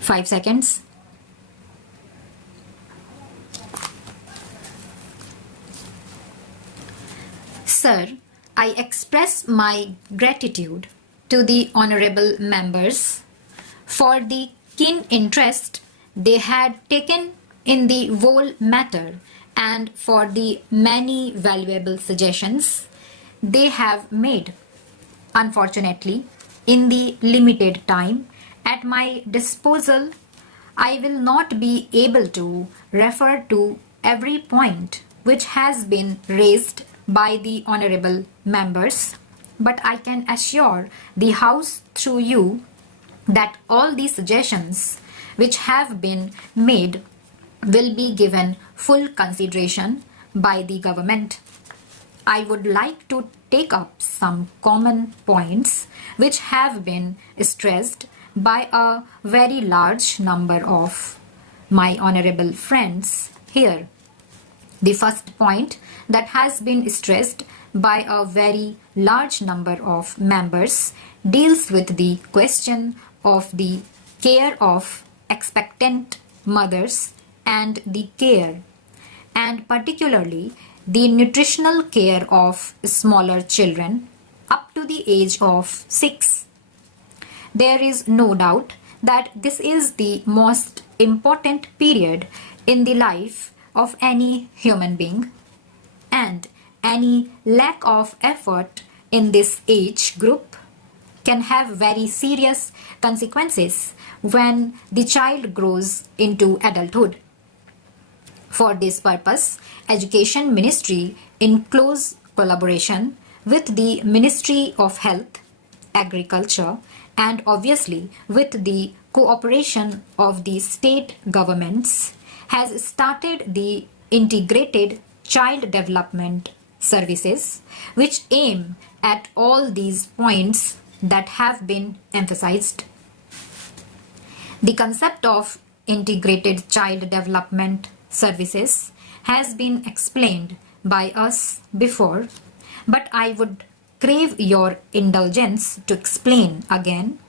5 seconds. Sir, I express my gratitude to the honorable members for the keen interest they had taken in the whole matter and for the many valuable suggestions they have made. Unfortunately, in the limited time at my disposal, I will not be able to refer to every point which has been raised by the honorable members, but I can assure the House through you that all the suggestions which have been made will be given full consideration by the government. I would like to take up some common points which have been stressed by a very large number of my honorable friends here. The first point that has been stressed by a very large number of members deals with the question of the care of expectant mothers and the care, and particularly the nutritional care of smaller children up to the age of 6. There is no doubt that this is the most important period in the life of any human being, and any lack of effort in this age group can have very serious consequences when the child grows into adulthood. For this purpose, Education Ministry, in close collaboration with the Ministry of Health, Agriculture, and obviously with the cooperation of the state governments, has started the Integrated Child Development Services, which aim at all these points that have been emphasized. The concept of Integrated Child Development Services has been explained by us before, but I would crave your indulgence to explain again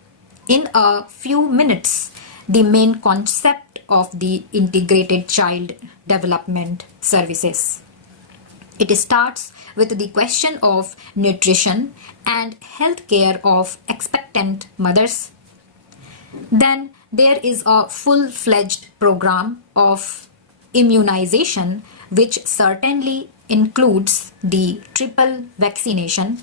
in a few minutes the main concept of the Integrated Child Development Services. It starts with the question of nutrition and health care of expectant mothers. Then there is a full-fledged program of immunization, which certainly includes the triple vaccination.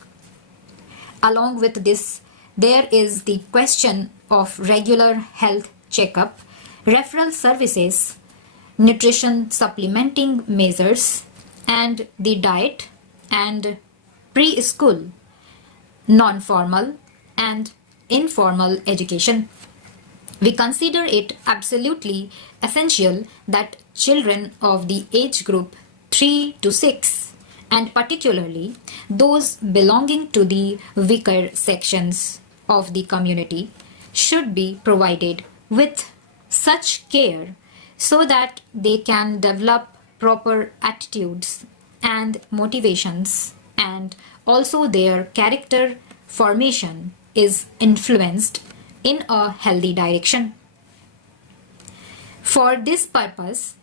Along with this, there is the question of regular health checkup, referral services, nutrition supplementing measures, and the diet and preschool, non-formal and informal education. We consider it absolutely essential that children of the age group 3 to 6, and particularly those belonging to the weaker sections of the community, should be provided with such care so that they can develop proper attitudes and motivations, and also their character formation is influenced in a healthy direction. For this purpose,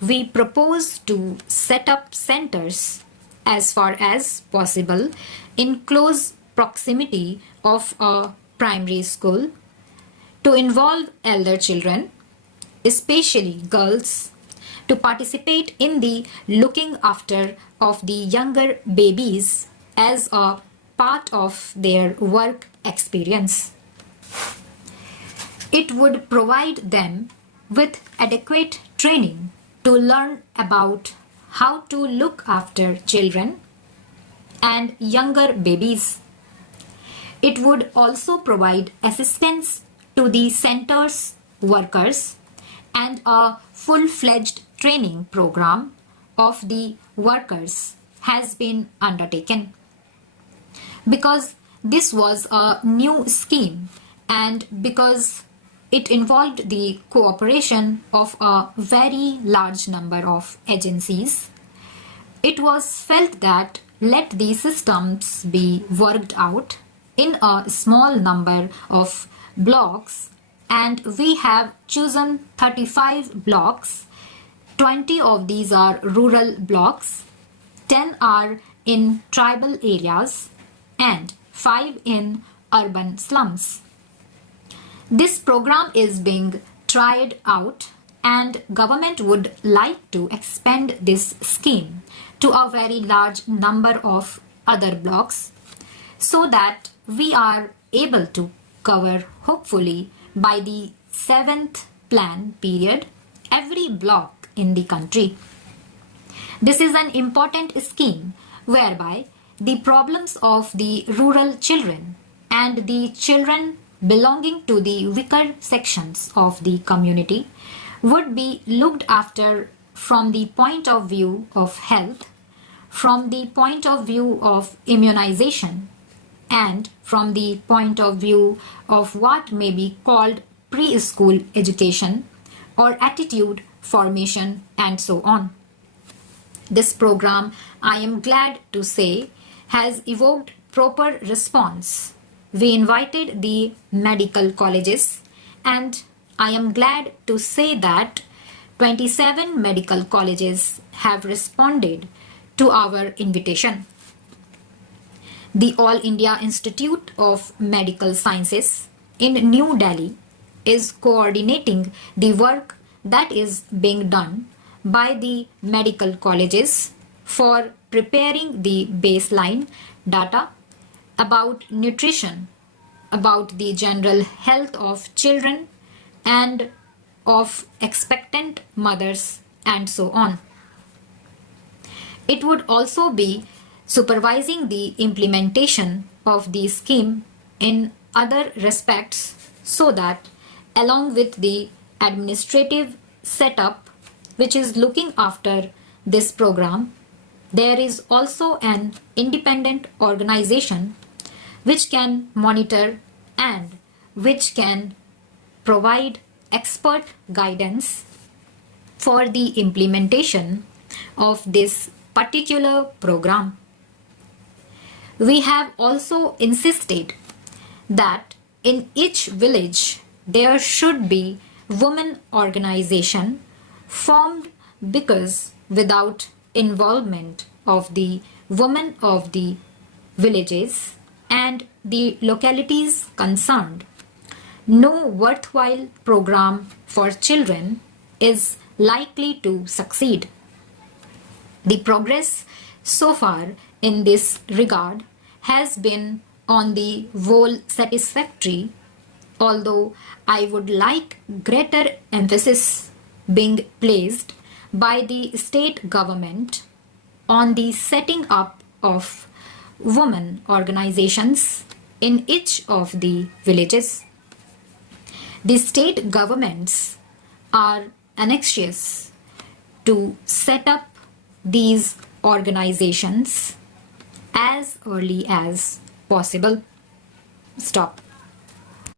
we propose to set up centers as far as possible in close proximity of a primary school to involve elder children, especially girls, to participate in the looking after of the younger babies as a part of their work experience. It would provide them with adequate training to learn about how to look after children and younger babies. It would also provide assistance to the center's workers and a full-fledged training program of the workers has been undertaken. Because this was a new scheme and because it involved the cooperation of a very large number of agencies, it was felt that let the systems be worked out in a small number of blocks and we have chosen 35 blocks. 20 of these are rural blocks, 10 are in tribal areas, and 5 in urban slums. This program is being tried out, and government would like to expand this scheme to a very large number of other blocks so that we are able to cover, hopefully by the 7th plan period, every block in the country. This is an important scheme whereby the problems of the rural children and the children belonging to the weaker sections of the community would be looked after from the point of view of health, from the point of view of immunization, and from the point of view of what may be called preschool education or attitude formation and so on. This program, I am glad to say, has evoked proper response. We invited the medical colleges, and I am glad to say that 27 medical colleges have responded to our invitation. The All India Institute of Medical Sciences in New Delhi is coordinating the work that is being done by the medical colleges for preparing the baseline data about nutrition, about the general health of children and of expectant mothers and so on. It would also be supervising the implementation of the scheme in other respects so that along with the administrative setup which is looking after this program, there is also an independent organization which can monitor and which can provide expert guidance for the implementation of this particular program. We have also insisted that in each village there should be women organization formed, because without involvement of the women of the villages and the localities concerned, no worthwhile program for children is likely to succeed. The progress so far in this regard has been on the whole satisfactory, although I would like greater emphasis being placed by the state government on the setting up of women organizations in each of the villages. The state governments are anxious to set up these organizations as early as possible. Stop.